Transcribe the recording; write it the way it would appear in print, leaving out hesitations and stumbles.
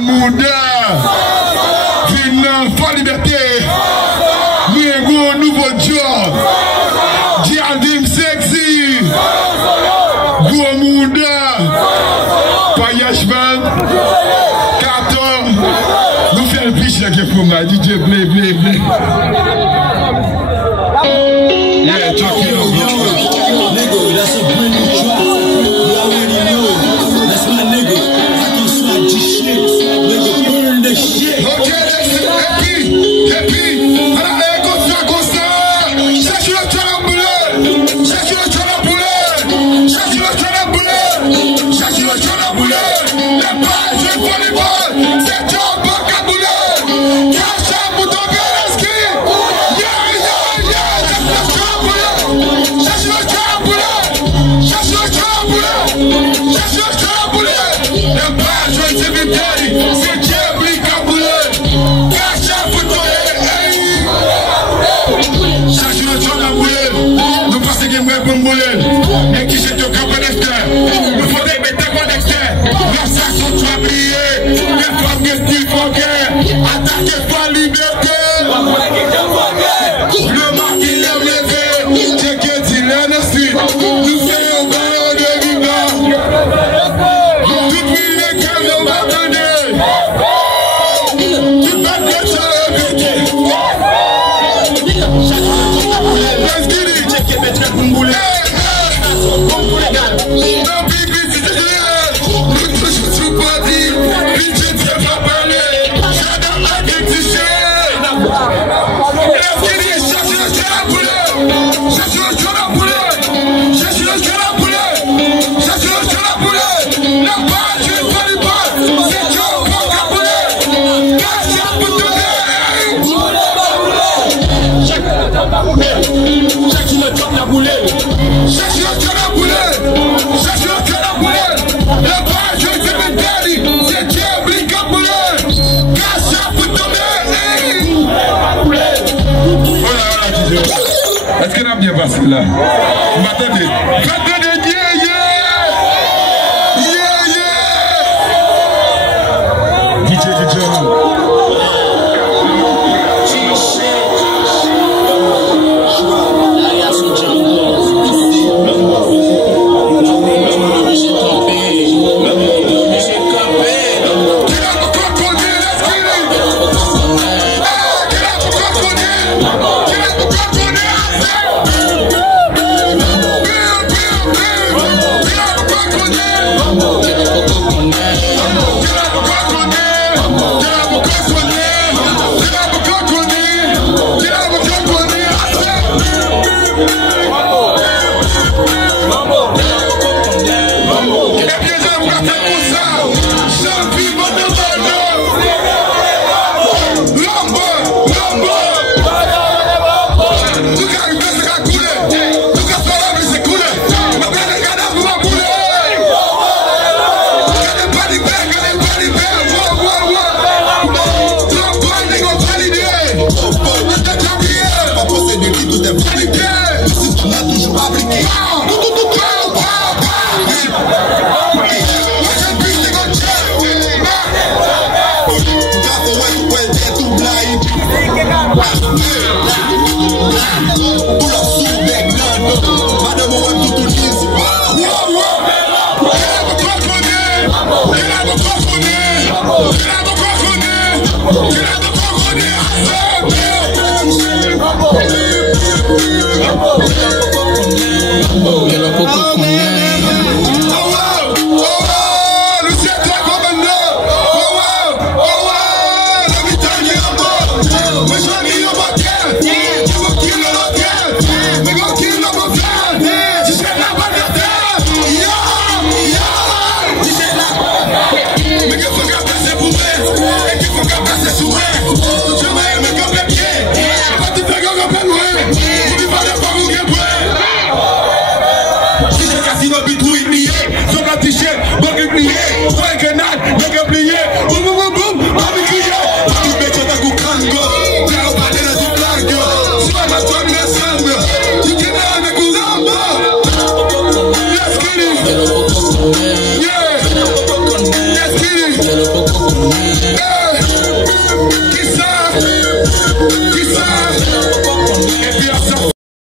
Mouda, Vinan, Fort Liberté, nous avons un nouveau job. Diadim sexy, Gros Mouda, Payashman, Kato, nous faisons le pitch là qui est pour moi, DJ Blé, Blé, Blé. Yeah, talking about nigga, that's a brand new track. You already know. That's my nigga. I can swap G-shit. Nigga, burn the shit. Ok, happy. Voilà, comme ça. Cherche le talent boulet. Cherche le talent boulet. Cherche le talent boulet. Cherche le talent boulet. Les balles, je vois les balles. C'est ton banque à boulet. Cache un bouton bien à ski. Cherche le talent boulet. Cherche le talent boulet. Cherche le talent boulet. Les balles, je sais bien daddy. C'est Dieu, blique à boulet. Nous passons qui me pour mouler. Et qui j'ai tout cap d'extérieur. Nous faut des bêtes quoi d'extérieur. La station tu vas briller. Les femmes qui disent faut guerre. Attaquez pas liberté. Le marque il aime levé. J'ai que dit l'ennemi. Nous faisons bain de vivant. Depuis les camions m'attendent. Tu peux bien se répéter. Let's get it. Check it, mettre un boulet. Bon pour les gars. Non, bibi, c'est dégueulasse. Je suis pas dit. Bitch, tu vas parler. J'adore la détichée. Let's get it. Cherche le cœur à boulet. Cherche le cœur à boulet. Cherche le cœur à boulet. Cherche le cœur à boulet. La balle, je vais pas les balles. C'est Joe, bon à boulet. Cache un bouton. Cherche le cœur à boulet. Cherche le cœur à boulet. Cherche le cœur à boulet. Cherche le cœur à boulet. Le bas, je sais mes daddy. C'est Dieu, blique à boulet. Cache un bouton. Oh là, DJ. Est-ce qu'on a bien passé là? M'attendez. Attendez, yeah. DJ. Qui